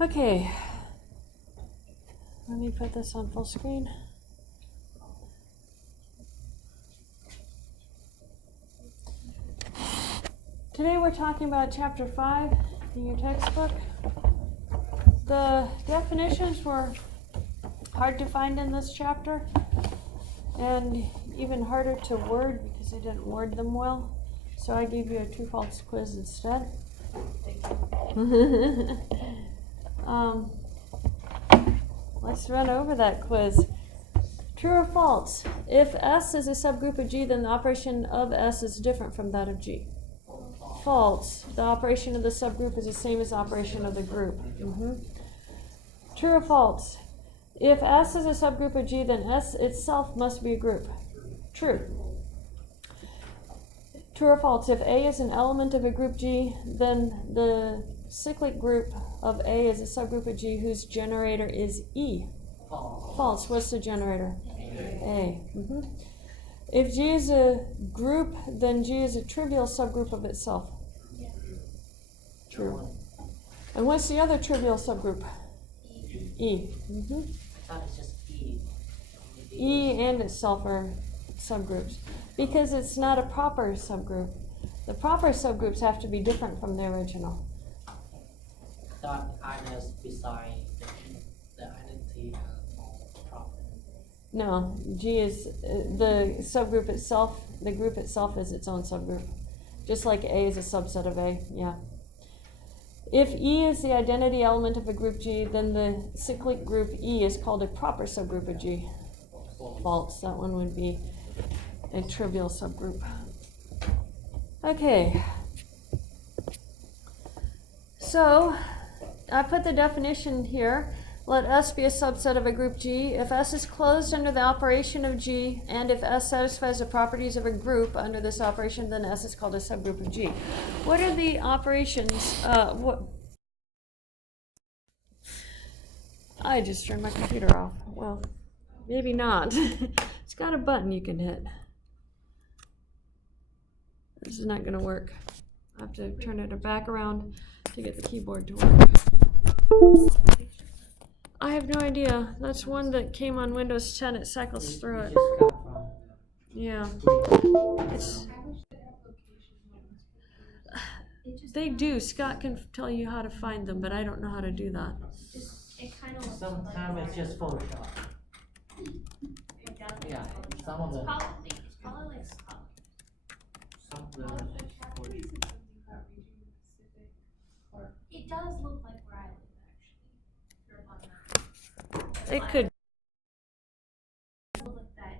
Okay, let me put this on full screen. Today we're talking about chapter 5 in your textbook. The definitions were hard to find in this chapter and even harder to word because I didn't word them well. So I gave you a true-false quiz instead. Let's run over that quiz. True or false? If S is a subgroup of G, then the operation of S is different from that of G. False. The operation of the subgroup is the same as the operation of the group. True or false? If S is a subgroup of G, then S itself must be a group. True. True or false? If A is an element of a group G, then the cyclic group of A is a subgroup of G whose generator is E. False. False. What's the generator? A. If G is a group, then G is a trivial subgroup of itself. True. And what's the other trivial subgroup? E. I thought it's just E. E and itself are subgroups because it's not a proper subgroup. The proper subgroups have to be different from the original. I thought I was beside the identity proper. No, G is the subgroup itself. The group itself is its own subgroup, just like A is a subset of A. Yeah. If E is the identity element of a group G, then the cyclic group E is called a proper subgroup of G. False. That one would be a trivial subgroup. Okay. So I put the definition here. Let S be a subset of a group G. If S is closed under the operation of G, and if S satisfies the properties of a group under this operation, then S is called a subgroup of G. What are the operations? I just turned my computer off. Well, maybe not. It's got a button you can hit. This is not going to work. I have to turn it back around to get the keyboard to work. I have no idea. That's one that came on Windows 10. It cycles through it. Yeah. They do. Scott can tell you how to find them, but I don't know how to do that. Sometimes it's just Photoshop. Yeah, some of them. It's probably like Scott. Some of them. It does look like where I live, actually. It could. Look like that.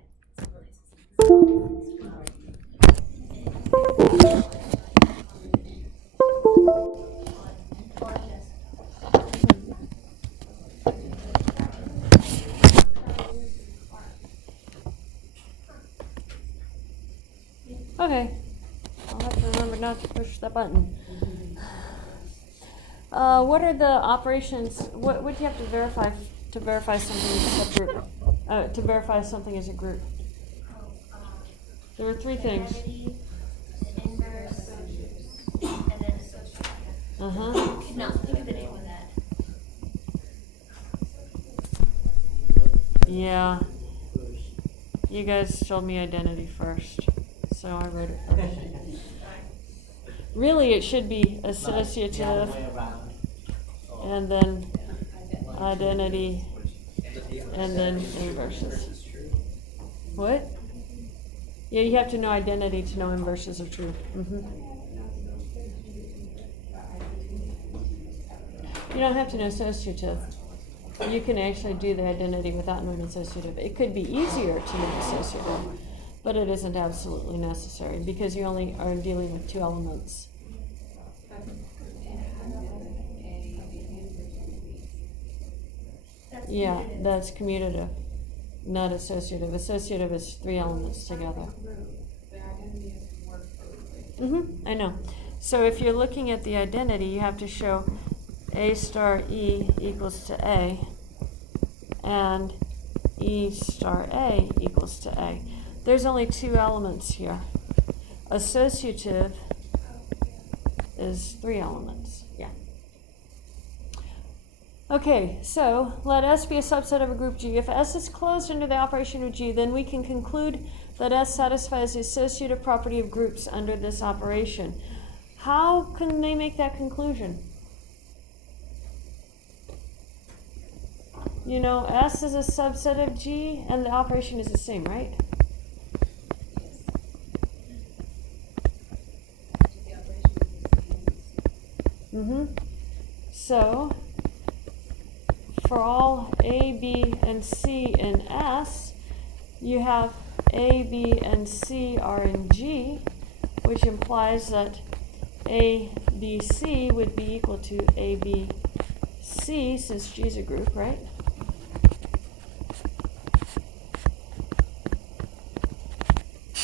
Okay. I'll have to remember not to push the button. What are the operations? What do you have to verify something as a group? To verify something as a group. There are three things. Identity, an inverse, and then associative. Could not think of the name of that. Yeah. You guys told me identity first, so I wrote it first. Really, it should be associative, and then identity, and then inverses. What? Yeah, you have to know identity to know inverses are true. You don't have to know associative. You can actually do the identity without knowing associative. It could be easier to know associative, but it isn't absolutely necessary because you only are dealing with two elements. Yeah, that's commutative, not associative. Associative is three elements together. I know. So if you're looking at the identity, you have to show A star E equals to A, and E star A equals to A. There's only two elements here. Associative is three elements. Yeah. Okay, so let S be a subset of a group G. If S is closed under the operation of G, then we can conclude that S satisfies the associative property of groups under this operation. How can they make that conclusion? You know, S is a subset of G, and the operation is the same, right? So, for all A, B, and C in S, you have A, B, and C are in G, which implies that A, B, C would be equal to A, B, C, since G is a group, right?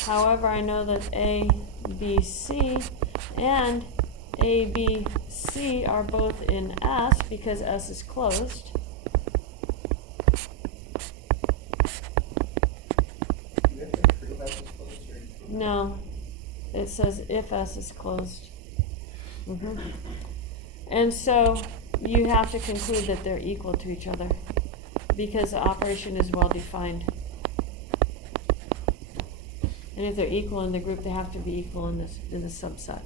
However, I know that A, B, C and A, B, C are both in S because S is closed. No, it says if S is closed. And so you have to conclude that they're equal to each other because the operation is well defined. And if they're equal in the group, they have to be equal in the subset.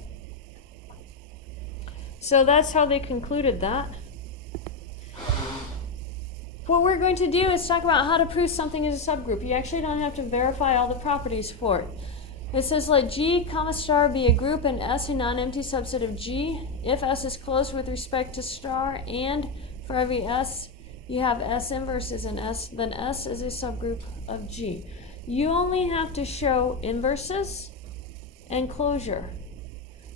So that's how they concluded that. What we're going to do is talk about how to prove something is a subgroup. You actually don't have to verify all the properties for it. It says let G, comma star be a group and S a non-empty subset of G if S is closed with respect to star, and for every S you have S inverses in S, then S is a subgroup of G. You only have to show inverses and closure.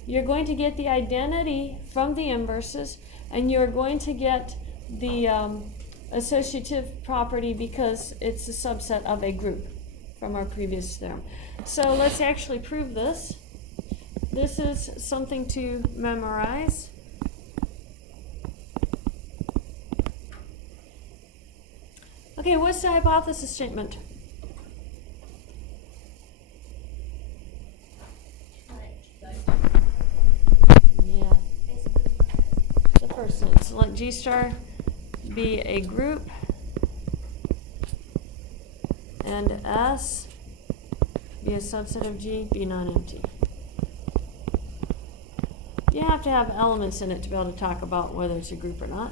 You're going to get the identity from the inverses, and you're going to get the associative property because it's a subset of a group from our previous theorem. So let's actually prove this. This is something to memorize. Okay, what's the hypothesis statement? Yeah. The first sentence. Let G star be a group and S be a subset of G, be non-empty. You have to have elements in it to be able to talk about whether it's a group or not.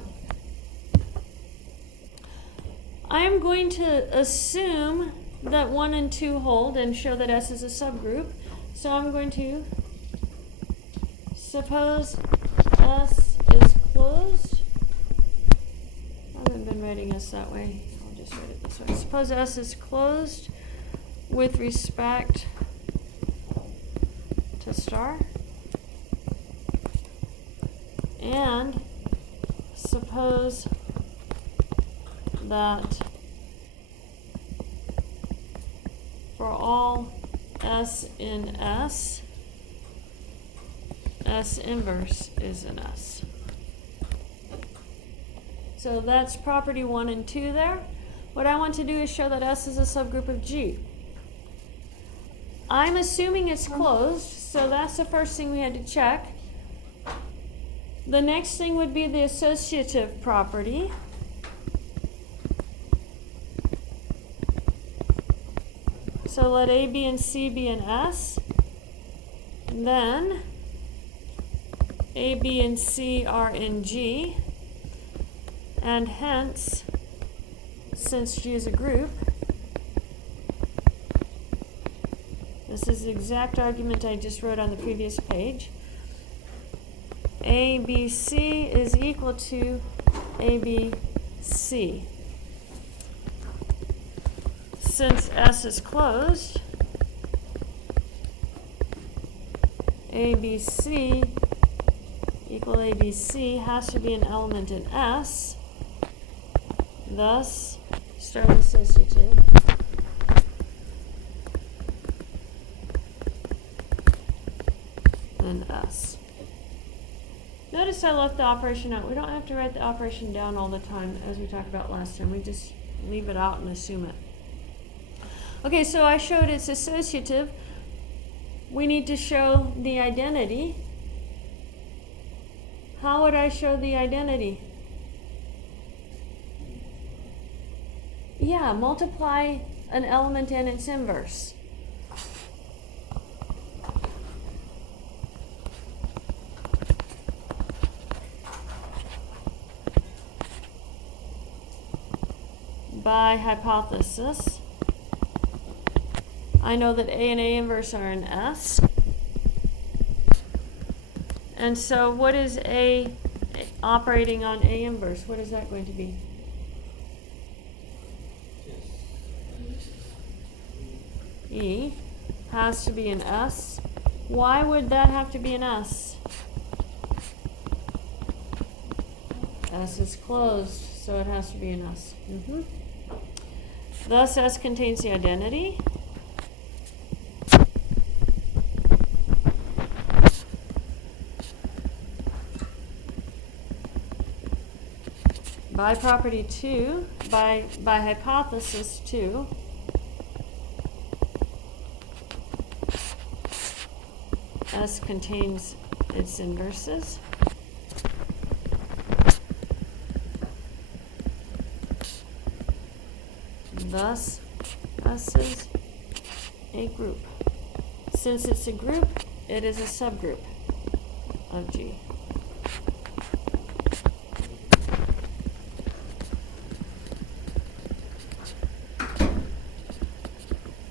I am going to assume that 1 and 2 hold and show that S is a subgroup. So I'm going to suppose S is closed. I haven't been writing S that way. I'll just write it this way. Suppose S is closed with respect to star. And suppose that for all S in S, S inverse is in S. So that's property 1 and 2 there. What I want to do is show that S is a subgroup of G. I'm assuming it's closed, so that's the first thing we had to check. The next thing would be the associative property. So let A, B, and C be in S. Then A, B, and C are in G. And hence, since G is a group, this is the exact argument I just wrote on the previous page. A, B, C is equal to A, B, C. Since S is closed, ABC equal ABC has to be an element in S. Thus, start associative. And S. Notice I left the operation out. We don't have to write the operation down all the time as we talked about last time. We just leave it out and assume it. Okay, so I showed it's associative. We need to show the identity. How would I show the identity? Yeah, multiply an element and its inverse. By hypothesis, I know that A and A inverse are in S. And so what is A operating on A inverse? What is that going to be? E has to be an S. Why would that have to be an S? S is closed, so it has to be an S. Thus, S contains the identity. By property 2, by hypothesis 2, S contains its inverses. Thus, S is a group. Since it's a group, it is a subgroup of G.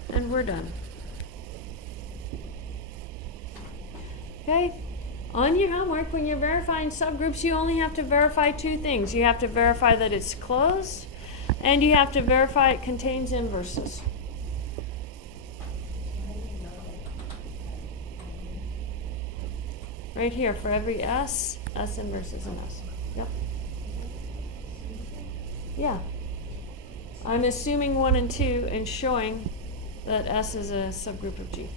And we're done. Okay? On your homework, when you're verifying subgroups, you only have to verify two things. You have to verify that it's closed, and you have to verify it contains inverses. Right here, for every S, S inverse is an S. Yep. Yeah. I'm assuming 1 and 2 and showing that S is a subgroup of G.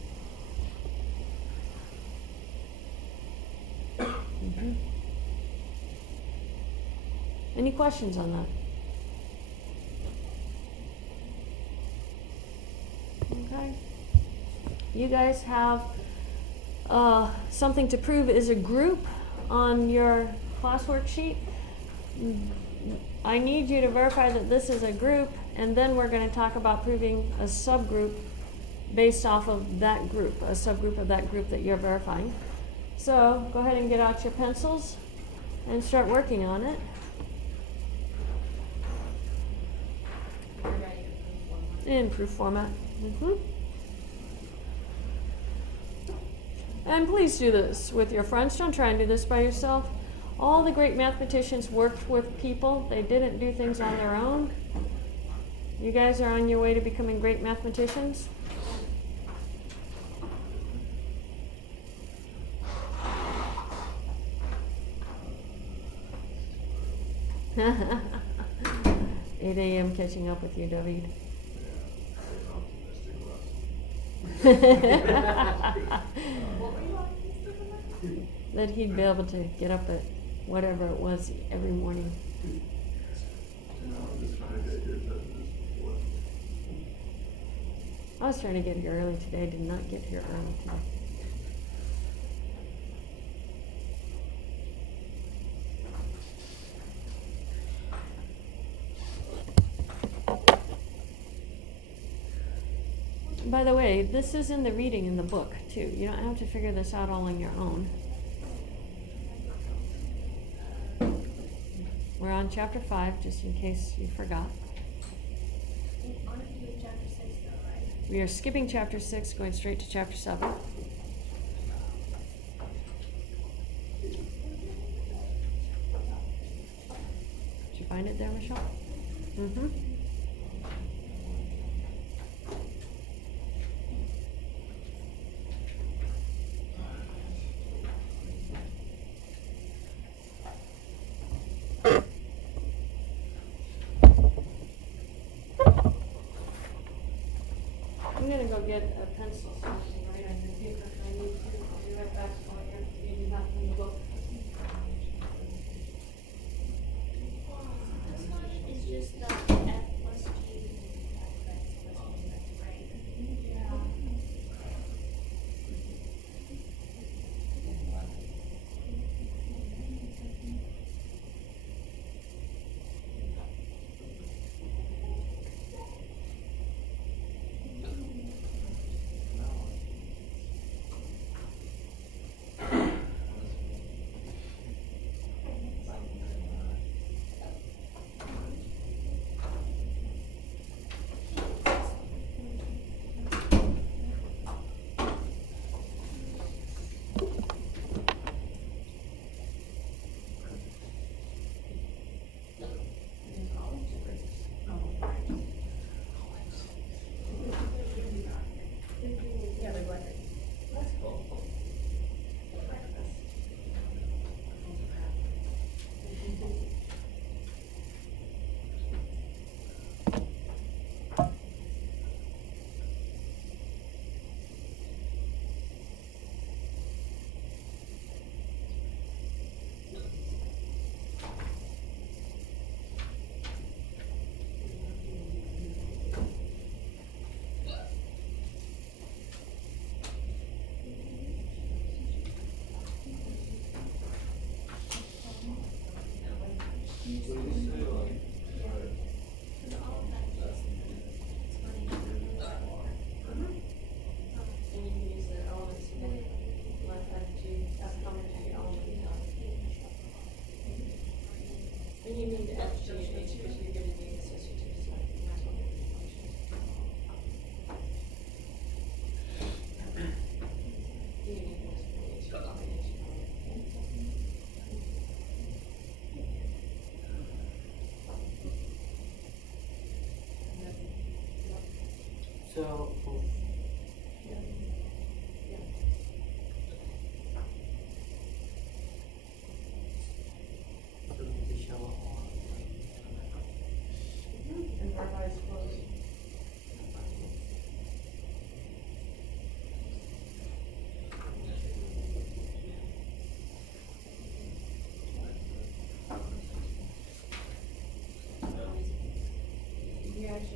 Any questions on that? Okay. You guys have something to prove is a group on your classwork sheet. I need you to verify that this is a group, and then we're going to talk about proving a subgroup based off of that group, a subgroup of that group that you're verifying. So go ahead and get out your pencils and start working on it. In proof format. And please do this with your friends. Don't try and do this by yourself. All the great mathematicians worked with people. They didn't do things on their own. You guys are on your way to becoming great mathematicians. Eight a.m. catching up with you, David. That he'd be able to get up at whatever it was every morning. I was trying to get here early today. I did not get here early today. By the way, this is in the reading in the book, too. You don't have to figure this out all on your own. We're on chapter 5, just in case you forgot. Chapter 6 though, right? We are skipping chapter 6, going straight to chapter 7. Did you find it there, Michelle? Mm-hmm. I'm gonna go get a pencil so I can write on your paper if I need to. I'll be right back while you're reading that from the book. This one is just the F plus G. Right? Yeah.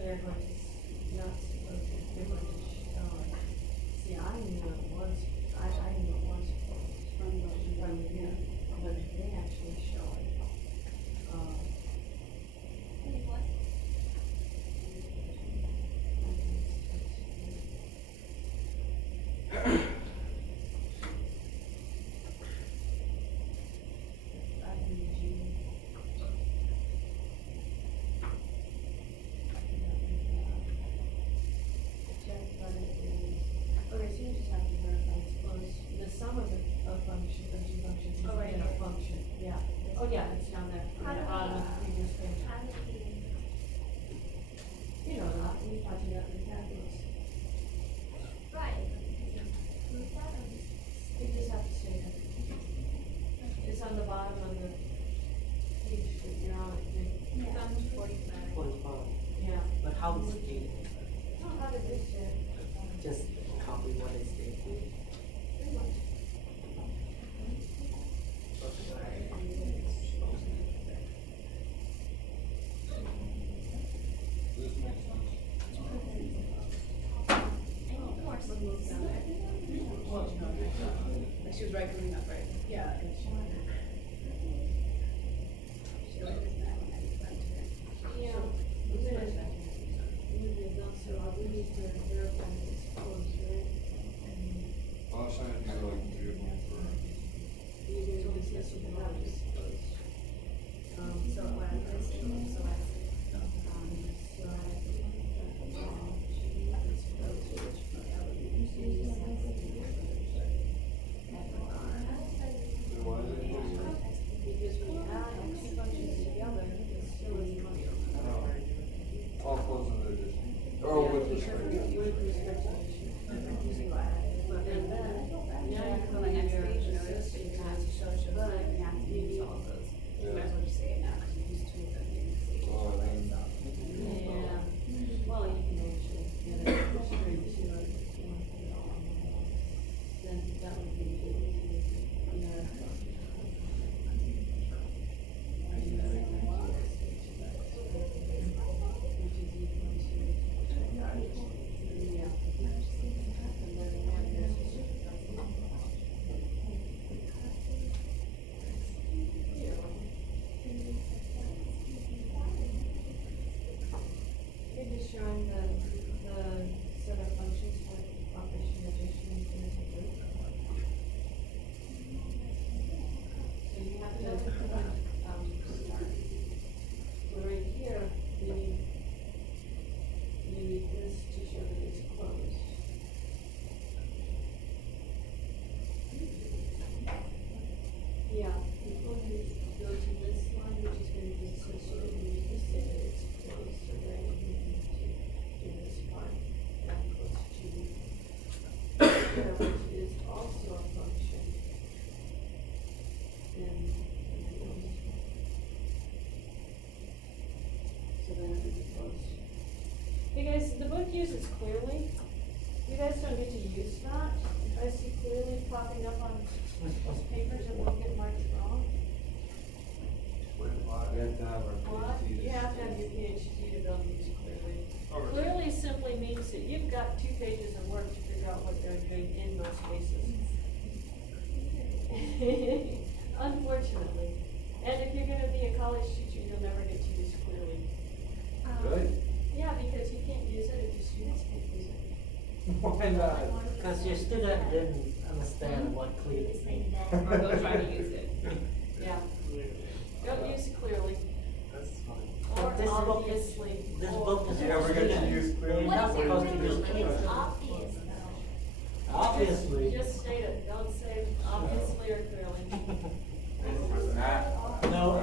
actually are going to, not supposed to, they're going to show it. See, I knew it was, I knew it was from here, but they actually show it. It was. Okay, so you just have to verify it's closed. The sum of the, function, of two functions is Oh, right in a here. function, yeah. Oh, yeah, it's down there, How on do the we, bottom of the previous page. how do we, You know that, we taught you that in calculus. right, prove that or just? You just have to say that. It's on the bottom of the page that you're on, I think. It's on 45. 45. Yeah. But how is it? Oh, how did this fit? Just copy what is stated. Pretty much. This makes sense. I need more space. Well, no, like she was right coming up, right? Yeah. And she liked this back when I went to it. Yeah. We're gonna, so we need to verify that it's closed, right? I was trying to do like three of them for. You guys will discuss with the values closed. So what I'm gonna say, so I said, So I think that it's closed, which that would be easy. Then why is it closed? Because when you add two functions together, it still is a function. Oh. All close in addition. Oh, with respect to. With respect to addition. But then, now you on come the in next your page, you notice that you have to show, But you have to use all of those. You might as well just say it now, because you used two of them, you can see. Oh, by then- itself. yeah, well, you can actually get it straight to it if you want to put it all on one. Then that would be able to, which is equal to, yeah. And then one is You're just showing the set of functions for operation addition in a group. So you have to, well, right here, you need this to show that it's closed. Yeah, before you go to this line, which is gonna be associated, you just say that it's closed, so then you need to do this part, that equals to, which is also a function. And, so then it is closed. Hey guys, the book uses clearly. You guys don't get to use that. I see clearly popping up on those papers and we'll get marked wrong. Wait, why? We have to have our What? PhD. You have to have your PhD to build these clearly. Oh, really? Clearly simply means that you've got 2 pages of work to figure out what they're doing in most cases. Unfortunately. And if you're gonna be a college teacher, you'll never get to use clearly. Really? Yeah, because you can't use it if your students can't use it. Why not? Because your student didn't understand what clearly means. Or they'll try to use it. Yeah. Don't use clearly. That's fine. Or But this book is, obviously. this or- book is You never for get to students. use clearly. You're not What is it supposed to really? use clearly. It's obvious though. Obviously. Just state it, don't say obviously or clearly. No,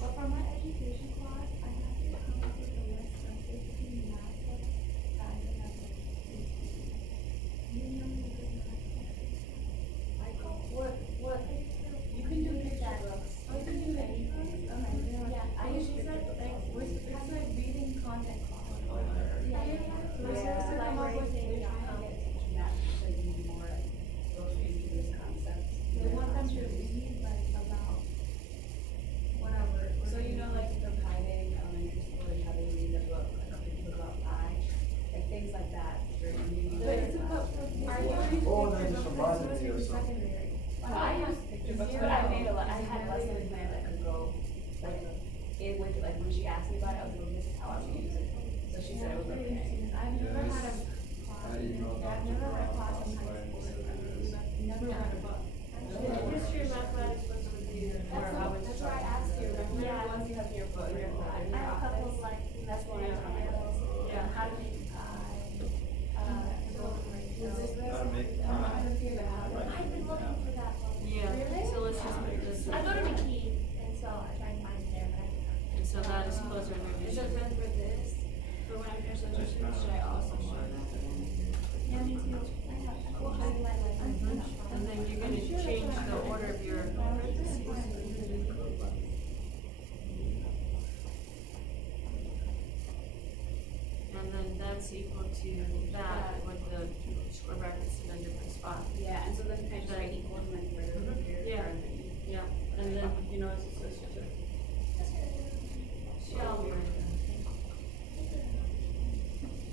But for my education class, I have to come up with a list of 15 math books that I would have to teach. You know me with math. I call, what, you can do picture books. Oh, you can do any books? Okay, yeah, I usually said, like, it's like reading content class. Yeah, yeah. We're supposed to come up with Library thing, picture yeah. Math, so you need more, those things, these concepts. They want them to read Oh, that just reminded me of something. I use picture books, but I made I had lesson plans that could go, like, it would, like, when she asked me about it, I was like, this is how I would use it. So she said it was okay. I've never had a Yes. class, I emailed I've Dr. never had a class Brown in high last school. night and said it is. Never read a book. History and mathematics was a review where I was. That's why I asked you, remember? Yeah, once you have your book, your I have a couple of like investment tutorials, Yeah. how to make pie, golden ratio. How to make I pie. haven't figured it out. I've been looking for that one. Yeah, Really? so let's just make this. I go to McKee, and so I try and find it there, but I can't. And so that is closer Is revision. it meant for this? For when I finish literature, should I also share that? Yeah, me too. I have, cool, I like it. And then you're gonna change the order of your parentheses. And then that's equal to that with the square brackets in a different spot. Yeah, and so then I just write equal and then further here. Yeah. and then- Yeah, and then, you know, it's associative. Shall be right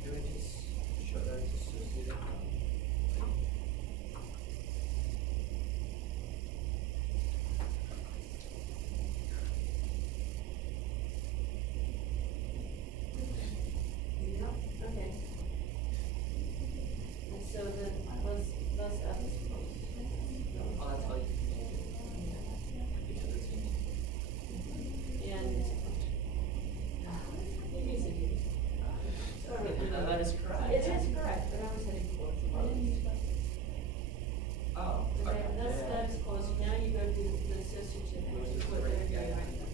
Can we just show that it's associated? there. Yeah, okay. And so then, let's add this close. Oh, that's how you. Because it's in. And. Easy. That is correct. It is correct, but I was heading towards the bottom. Oh. Okay, that's close, now you go to the associative, which is what they're doing right now.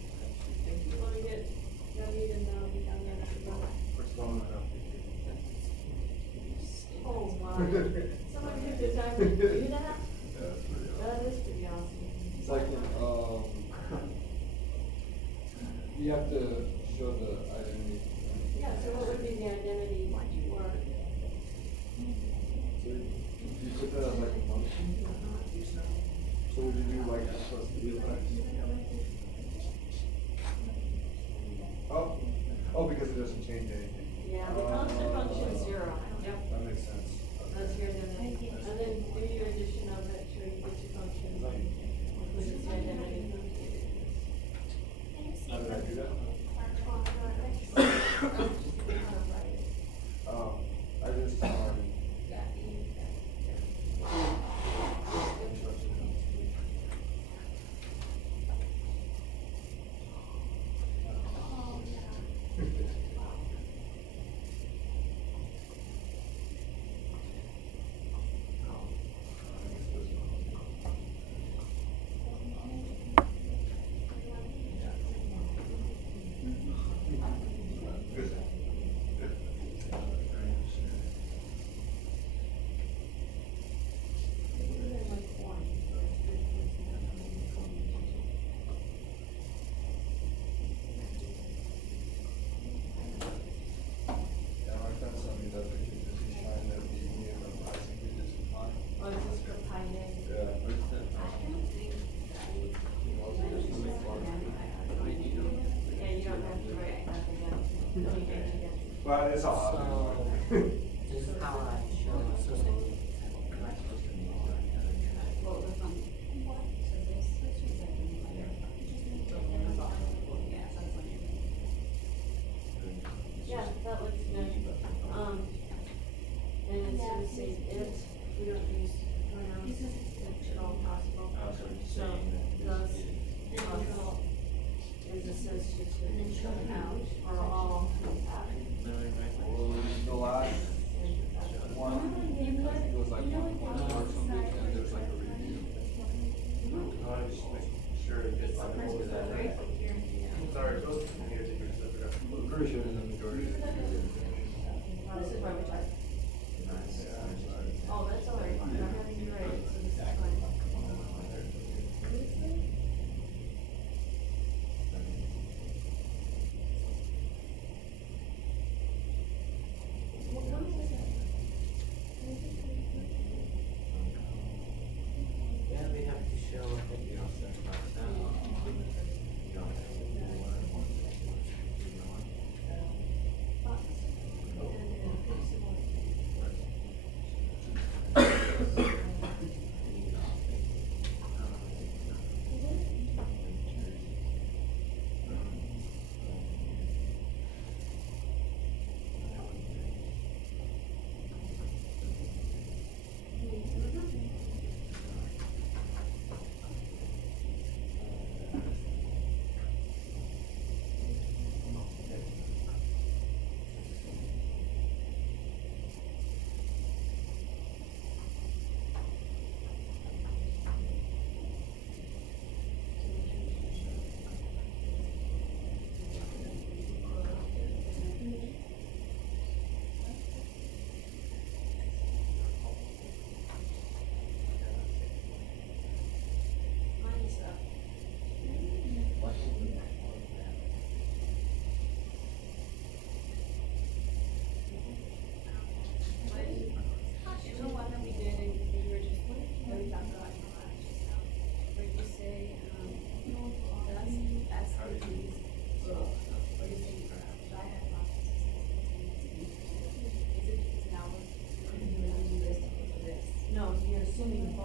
Let me get, David and I'll be down there after that. First one, I don't think Oh, wow. you- Someone took the time to do that? Yeah, that's pretty awesome. That is pretty awesome. It's like, you have to show the identity. Yeah, so what would be the identity for? So you put that as like a function. So would you do like x plus 3x? Oh, because it doesn't change anything. Yeah, the constant function is zero. Yep. That makes sense. That's your identity. And then do your addition of it to get your function. Which is the identity. How did I do that? I just, Yeah, my friend sent me that picture because he's trying to beat me in the Isaac Bridges and Pine. Oh, is this for Pi Day? Yeah. Yeah, you don't have to write that again. You can again. Well, it's all. So, this is how I show associative. Am I supposed to make that other track? Well, the fun. So this is like in here. So then the bottom, yeah, so that's when you're. Yeah, that looks good. And instead of saying it, we don't use pronouns if at all possible. Oh, so you're So, saying that thus, associative. is associative out or all. Literally right there. Well, the last one, I think it was like 1.4 or something, and there's like a review. I was just making sure it gets like what was that, right? Sorry, both computers are so forgot. I'm pretty sure there's a majority. This is where we type. Yeah, I'm sorry. Oh, that's all right. I'm not having you write it, so this is fine. One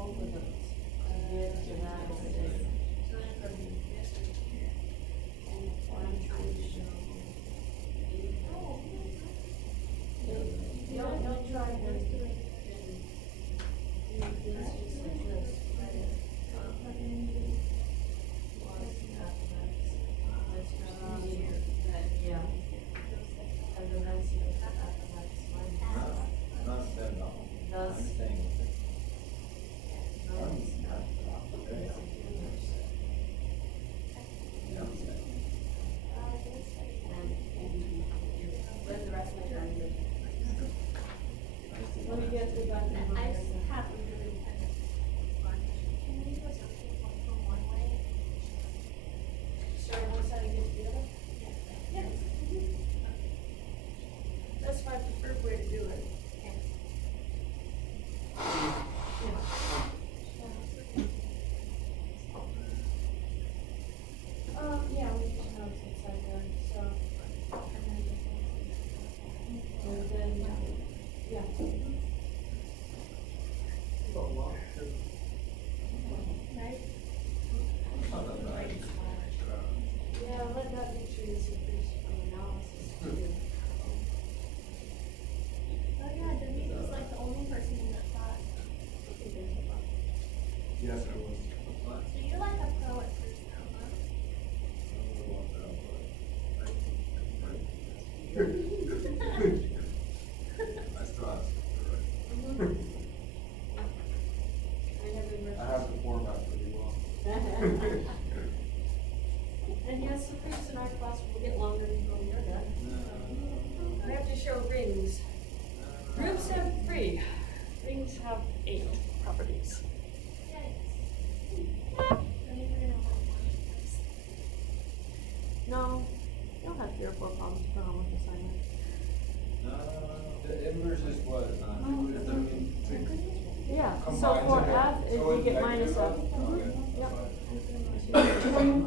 both of those. To get to that is what I'm trying to show. Don't try to do this just like this. Let's go around here. Yeah. And then that's Not spend all. Thus. I'm saying. Where's the rest of my time? Let me get the button. I just have a really kind of fun question. Can we go something from one way? Start on one side and get to the other? Yes. That's my preferred way to do it. Yeah, we can have it upside down, so. And then, yeah. Right? Yeah, let that be treated as a first analysis too. Oh yeah, Denise was like the only person in that class. Yes, I was. So you're like a pro at first now, huh? I still have some, right? I have the format pretty well. And yes, the proofs in our class will get longer until you're done. I have to show rings. Groups have 3. Rings have 8 properties. No, you'll have 3 or 4 problems per homework assignment. The inverse is what, Yeah, so combine for together. F, if So you it's get like minus two F. of them? Okay, Yep. that's fine.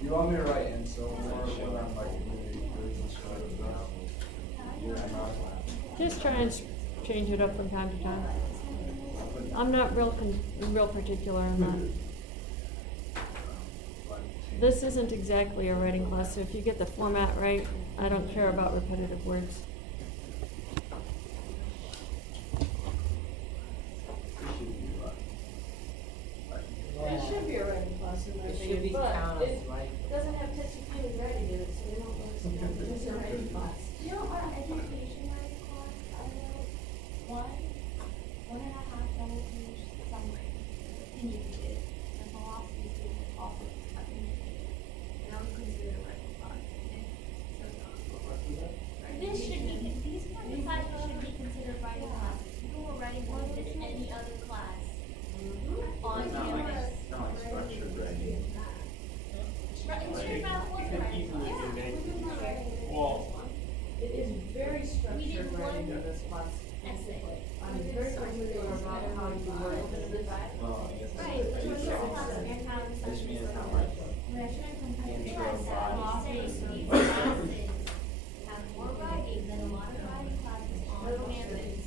You want me to write in so more when I'm like maybe Just try and change it up from time to time. I'm not real particular on that. This isn't exactly a writing class, so if you get the format right, I don't care about repetitive words. It should be a writing class in my It should opinion, be but counted, it right? doesn't have touchy-feely writing in it, so they don't know it's a writing class. You know, our education writing class, I wrote one and a half double page summary, opinionated, and philosophy statement also opinionated. And I would consider it a writing class. So it's not. This should be, these kinds of classes should be considered writing classes. People were writing more than any other class on campus. not like structured writing. Right, it's your about what writing class. Yeah, we did not writing. It is very We structured did writing in one this class. essay. I'm very particular about how you word this. Oh, I guess. Right, which was just a class of your town. This means how much? I shouldn't compare Intro that. body. These classes have more writing than a lot of writing classes on campus.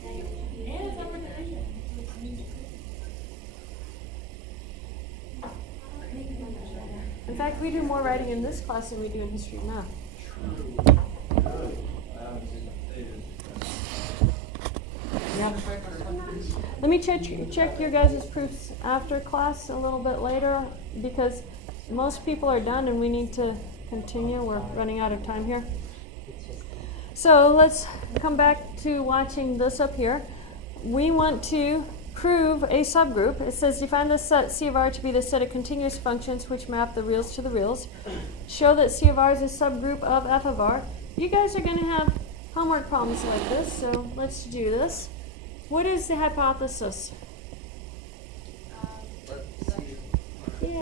And it's over the vision. In fact, we do more writing in this class than we do in history and math. Yeah. Let me check your guys' proofs after class a little bit later, because most people are done and we need to continue. We're running out of time here. So let's come back to watching this up here. We want to prove a subgroup. It says define the set C of R to be the set of continuous functions which map the reals to the reals. Show that C of R is a subgroup of F of R. You guys are going to have homework problems like this, so let's do this. What is the hypothesis? Yeah,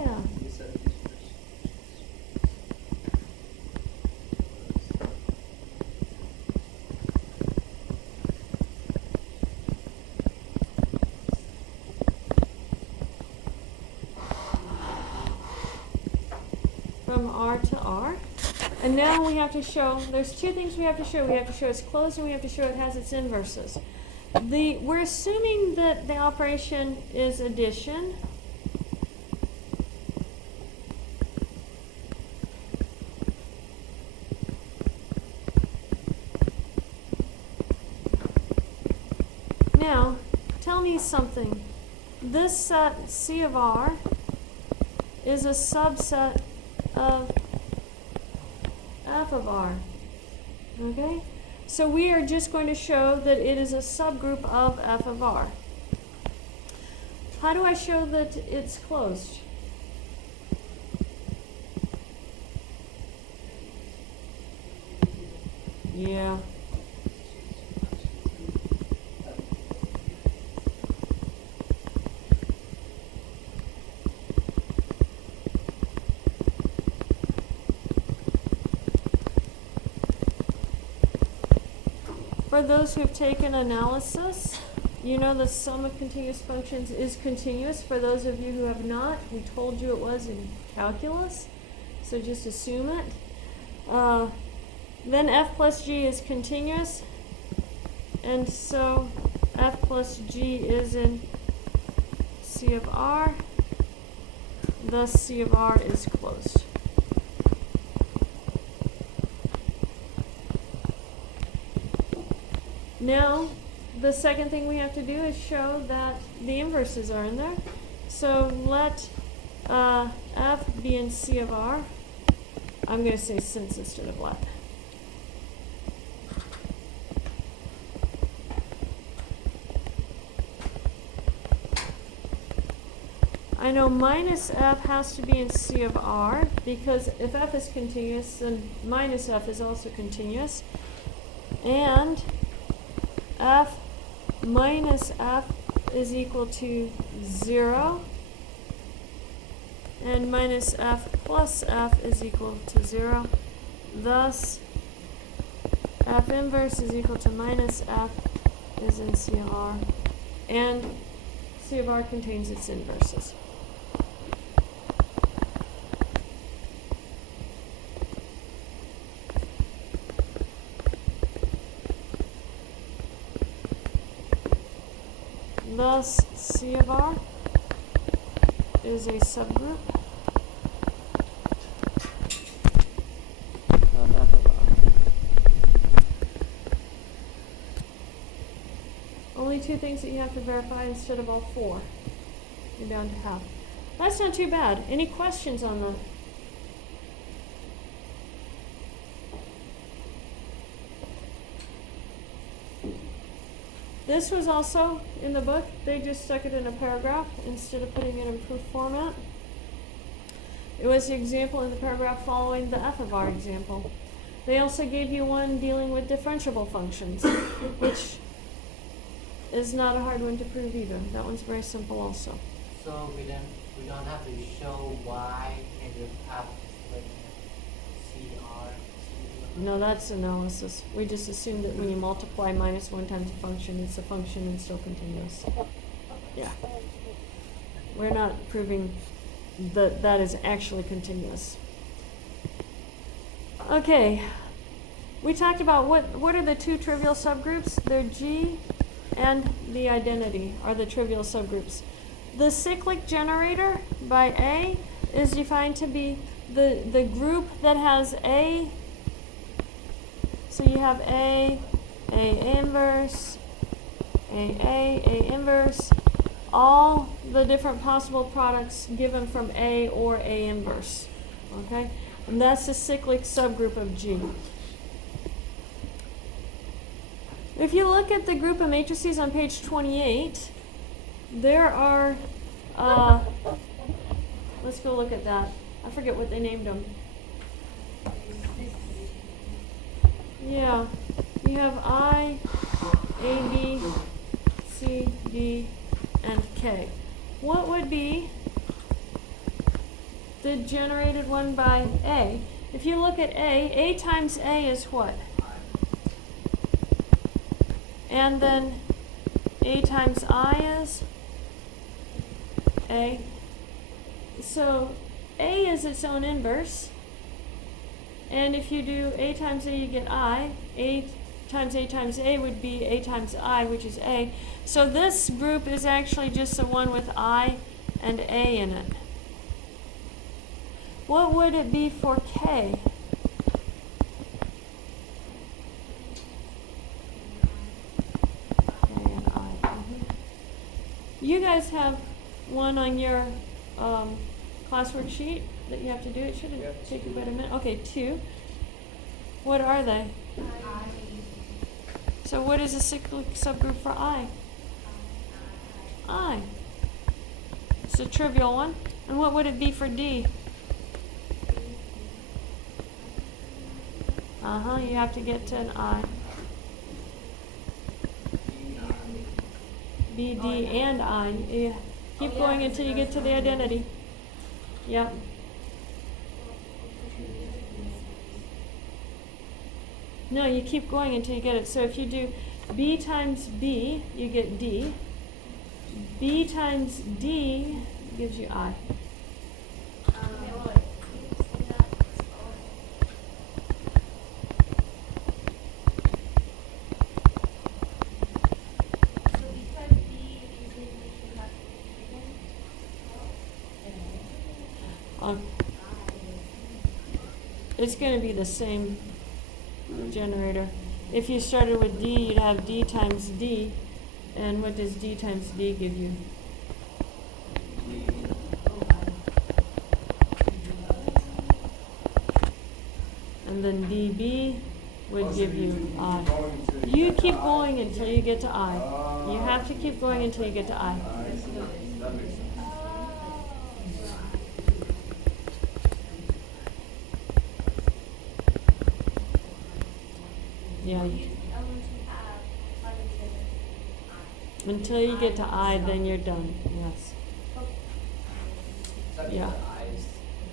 from R to R. And now we have to show, there's two things we have to show. We have to show it's closed and we have to show it has its inverses. We're assuming that the operation is addition. Now, tell me something. This set C of R is a subset of F of R. Okay? So we are just going to show that it is a subgroup of F of R. How do I show that it's closed? Yeah. For those who've taken analysis, you know the sum of continuous functions is continuous. For those of you who have not, we told you it was in calculus, so just assume it. Then f plus g is continuous, and so f plus g is in C of R, thus C of R is closed. Now, the second thing we have to do is show that the inverses are in there. So let F be in C of R. I'm going to say since instead of let. I know minus F has to be in C of R, because if F is continuous, then minus F is also continuous. And F minus F is equal to 0, and minus F plus F is equal to 0. Thus, F inverse is equal to minus F is in C of R, and C of R contains its inverses. Thus, C of R is a subgroup of F of R. Only two things that you have to verify instead of all four. You're down to half. That's not too bad. Any questions on that? This was also in the book. They just stuck it in a paragraph instead of putting it in proof format. It was the example in the paragraph following the F of R example. They also gave you one dealing with differentiable functions, which is not a hard one to prove either. That one's very simple also. So we don't have to show why and you have like CR. No, that's analysis. We just assume that when you multiply minus 1 times a function, it's a function and still continuous. Yeah. We're not proving that that is actually continuous. Okay. We talked about what are the two trivial subgroups? They're G and the identity are the trivial subgroups. The cyclic generator by A is defined to be the group that has A. So you have A inverse, A inverse, all the different possible products given from A or A inverse. Okay? And that's the cyclic subgroup of G. If you look at the group of matrices on page 28, there are, let's go look at that. I forget what they named them. Yeah, you have I, A, B, C, D, and K. What would be the generated one by A? If you look at A times A is what? And then A times I is A. So A is its own inverse. And if you do a times a, you get I. A times a would be a times I, which is a. So this group is actually just the one with I and a in it. What would it be for K? K and I. You guys have one on your classwork sheet that you have to do. It should have taken about a minute. Okay, 2. What are they? So what is a cyclic subgroup for I? I. It's a trivial one. And what would it be for D? You have to get to an I. B, D, and I. Yeah. Keep going until you get to the identity. Yep. No, you keep going until you get it. So if you do B times B, you get D. B times D gives you I. It's going to be the same generator. If you started with D, you'd have D times D. And what does D times D give you? And then DB would give you I. You keep going until you get to I. You have to keep going until you get to I. That makes sense. Yeah. Until you get to I, then you're done. Yes. Yeah.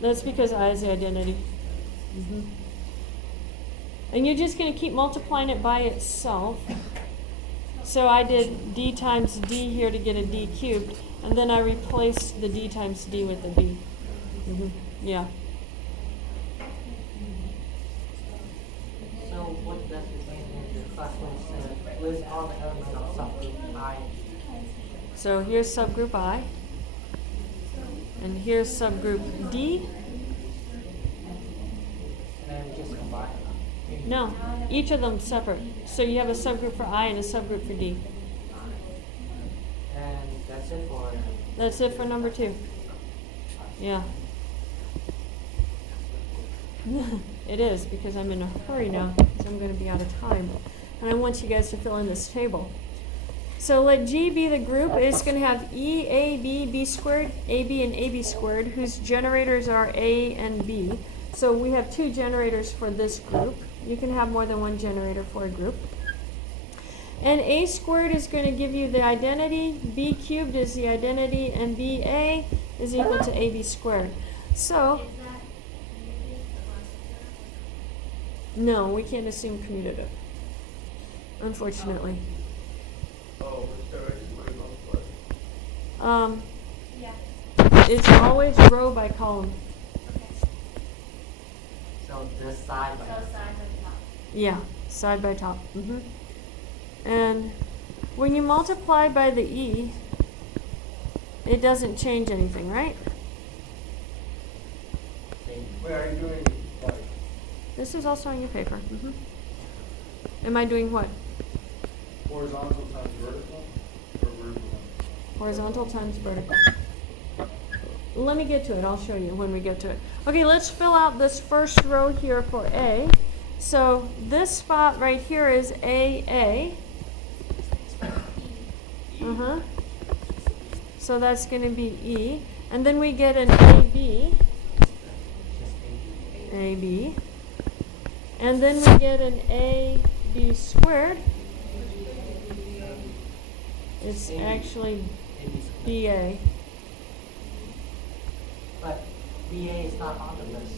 That's because I is the identity. And you're just going to keep multiplying it by itself. So I did D times D here to get a D cubed, and then I replaced the D times D with the B. Yeah. So what does this mean in your classroom said, list all the elements of subgroup I? So here's subgroup I, and here's subgroup D. And then we just combine them. No, each of them separate. So you have a subgroup for I and a subgroup for D. And that's it for That's it for number 2. Yeah. It is, because I'm in a hurry now, because I'm going to be out of time. And I want you guys to fill in this table. So let G be the group. It's going to have E, A, B, B squared, AB, and AB squared, whose generators are A and B. So we have 2 generators for this group. You can have more than one generator for a group. And A squared is going to give you the identity, B cubed is the identity, and BA is equal to AB squared. So, no, we can't assume commutative, unfortunately. Oh, which direction would it multiply? It's always row by column. So this side by this side. Yeah, side by top. And when you multiply by the E, it doesn't change anything, right? Wait, are you doing like This is also on your paper. Am I doing what? horizontal times vertical or vertical? Horizontal times vertical. Let me get to it. I'll show you when we get to it. Okay, let's fill out this first row here for A. So this spot right here is AA. So that's going to be E. And then we get an AB. AB. And then we get an AB squared. It's actually BA. But BA is not on the list.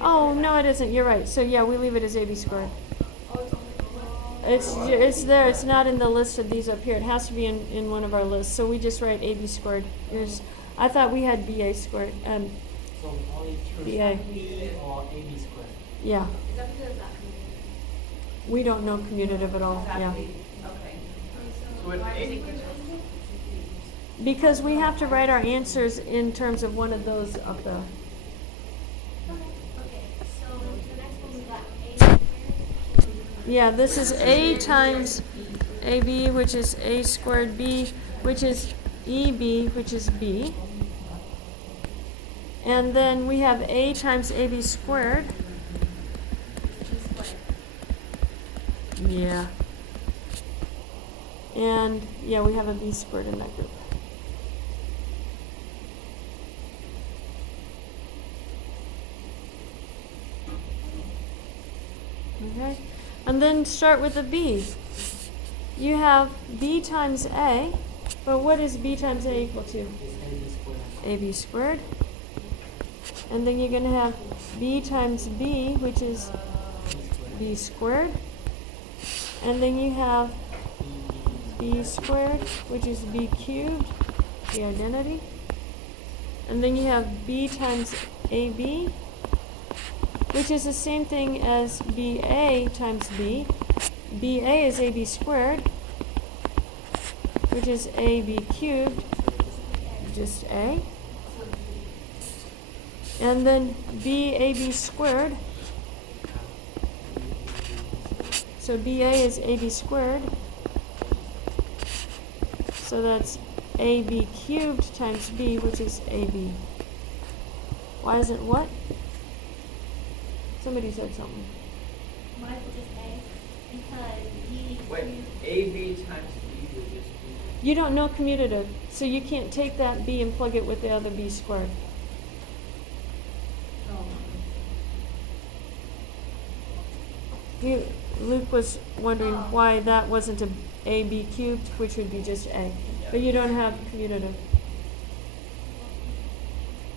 Oh, no, it isn't. You're right. So, yeah, we leave it as AB squared. It's there. It's not in the list of these up here. It has to be in one of our lists. So we just write AB squared. I thought we had BA squared. So only true BA. B or AB squared. Yeah, Is that because it's not commutative? we don't know commutative at all, yeah. Exactly. Okay. So it- Why do you it- think we're just- Because we have to write our answers in terms of one of those up there. Okay, so the next one we got A squared. Yeah, this is A times AB, which is A squared B, which is EB, which is B. And then we have A times AB squared. Yeah. And yeah, we have a B squared in that group. Okay. And then start with a B. You have B times A, but what is B times A equal to? Is AB squared. AB squared. And then you're going to have B times B, which is B squared. B squared. And then you have B squared, which is B cubed, the identity. And then you have B times AB, which is the same thing as BA times B. BA is AB squared, which is AB cubed, just A. And then BAB squared. So BA is AB squared. So that's AB cubed times B, which is AB. Why is it what? Somebody said something. Why is it just A? Because B Wait, cubed. AB times B would just be. You don't know commutative, so you can't take that B and plug it with the other B squared. Luke was wondering why that wasn't a AB cubed, which would be just A. But you don't have commutative.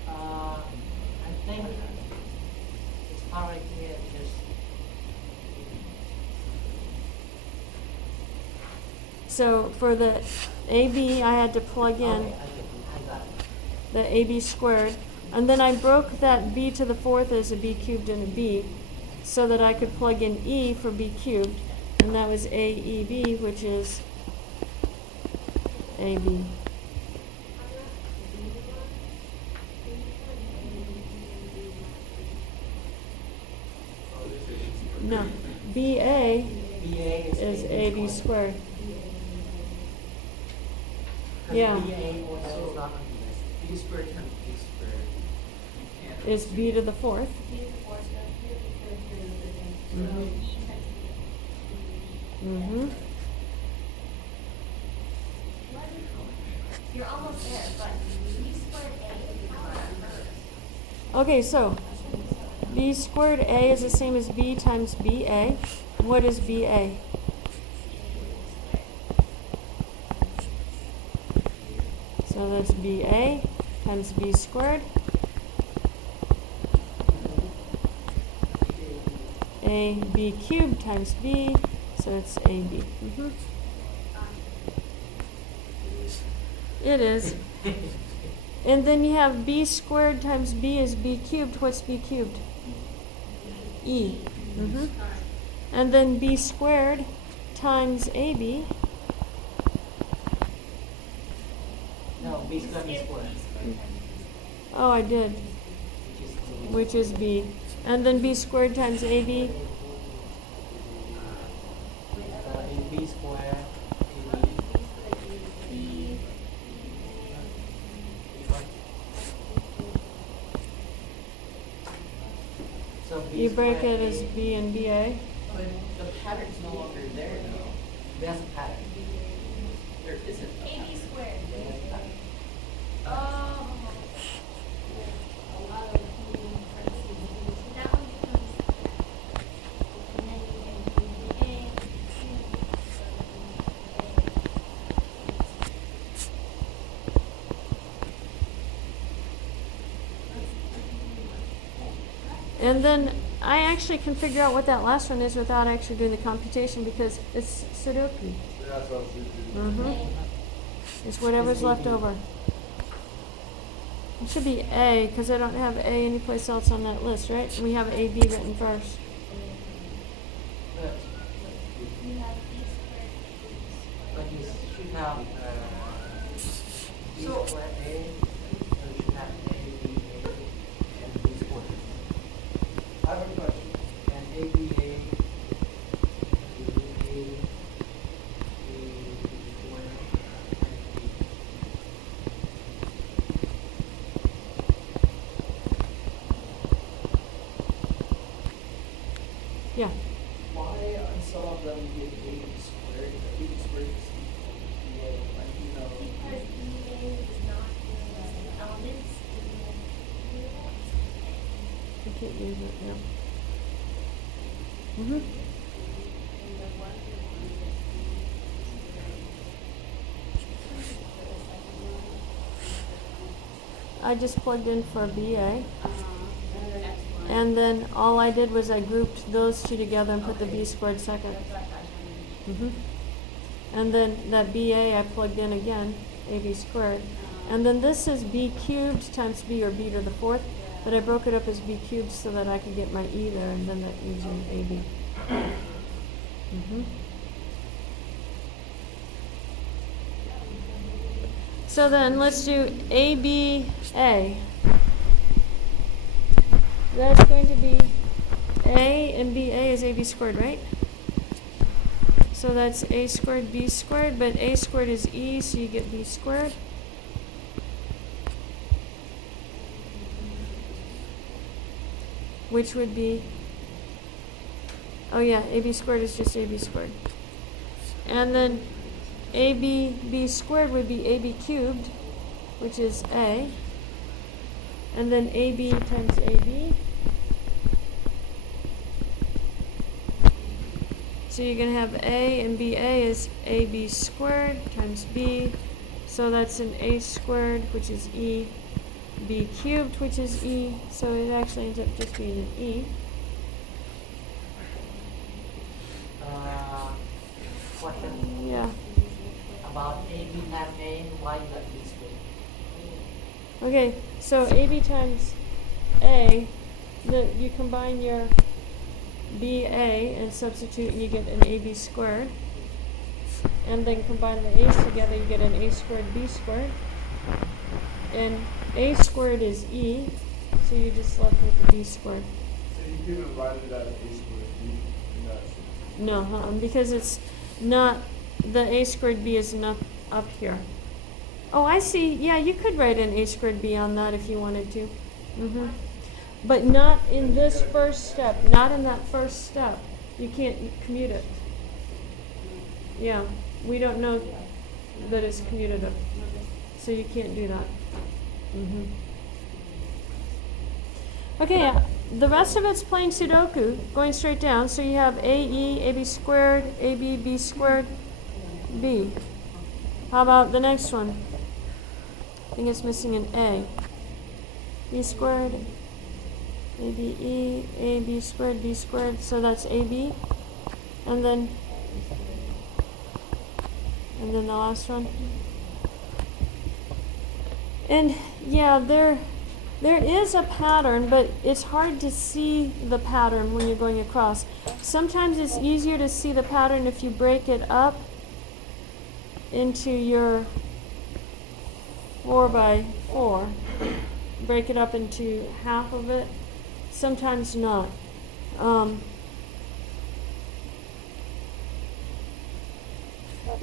I think it's already here just. So for the AB, I had to plug in Okay, I got it. the AB squared. And then I broke that B to the fourth as a B cubed and a B, so that I could plug in E for B cubed. And that was AEB, which is AB. No, BA BA is AB squared. Because Yeah. BA also is not on this. B squared times B squared. You can't. Is B to the fourth. B to the fourth, so that's B to the fourth here is the thing. So Mhm. E times B. Mm-hmm. You're almost there, but B squared A is power first. Okay, so B squared A is the same as B times BA. What is BA? So that's BA times B squared. AB cubed times B, so it's AB. It is. And then you have B squared times B is B cubed. What's B cubed? E. And then B squared times AB. No, B squared is squared, Oh, I did. which is Which is B. And then B squared times AB. B squared. So B You break squared it as B and BA. But the pattern's no longer there now. There's a pattern. There isn't a AB pattern. squared. There's a pattern. Oh. A lot of parentheses. So that one becomes, and then you get BA, And then I actually can figure out what that last one is without actually doing the computation because it's Sudoku. That's what I was thinking. It's whatever's left over. It should be A, because I don't have A anyplace else on that list, right? We have AB written first. But, You have B squared, but you should have, B squared A, so you should have A, B, A, and B squared. I have a question. And A, B, A, B, A, B squared, and B. Yeah. Why on some of them get AB squared, but AB squared is equal to BA, like, you know. because EA is not the elements in the variable. I can't use it, yeah. Mm-hmm. I just plugged in for BA. And then all I did was I grouped those two together and put the B squared second. And then that BA I plugged in again, AB squared. And then this is B cubed times B, or B to the fourth. But I broke it up as B cubed so that I could get my E there, and then that leaves you AB. So then let's do ABA. That's going to be A, and BA is AB squared, right? So that's A squared, B squared, but A squared is E, so you get B squared. Which would be, oh yeah, AB squared is just AB squared. And then B squared would be AB cubed, which is A. And then AB times AB. So you're going to have A, and BA is AB squared times B. So that's an A squared, which is E. B cubed, which is E. So it actually ends up just being an E. Question Yeah. about A, B times A, why you got B squared? Okay, so AB times A, you combine your BA and substitute, and you get an AB squared. And then combine the A's together, you get an A squared B squared. And A squared is E, so you're just left with the B squared. So you couldn't write it as A squared B in that sense? No, because it's not, the A squared B is not up here. Oh, I see. Yeah, you could write an A squared B on that if you wanted to. But not in this first step. Not in that first step. You can't commute it. Yeah, we don't know that it's commutative. So you can't do that. Okay, the rest of it's plain Sudoku, going straight down. So you have AE, AB squared, AB, B squared, B. How about the next one? I think it's missing an A. B squared, ABE, AB squared, B squared. So that's AB. And then the last one. And yeah, there is a pattern, but it's hard to see the pattern when you're going across. Sometimes it's easier to see the pattern if you break it up into your 4x4. Break it up into half of it. Sometimes not.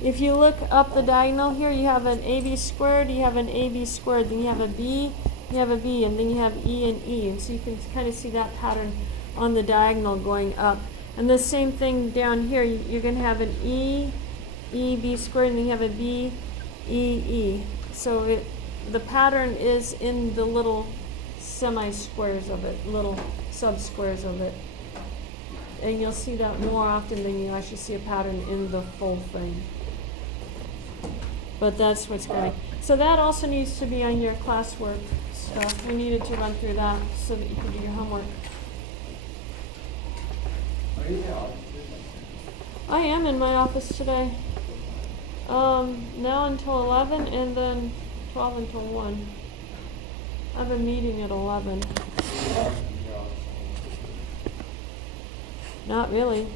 If you look up the diagonal here, you have an AB squared, you have an AB squared, then you have a B, you have a B, and then you have E and E. And so you can kind of see that pattern on the diagonal going up. And the same thing down here, you're going to have an E, E, B squared, and then you have a B, E, E. So the pattern is in the little semi-squares of it, little sub-squares of it. And you'll see that more often than you actually see a pattern in the full thing. But that's what's going. So that also needs to be on your classwork stuff. We needed to run through that so that you can do your homework. Are you in the office? I am in my office today. Now until 11 and then 12 until 1. I have a meeting at 11. Not really.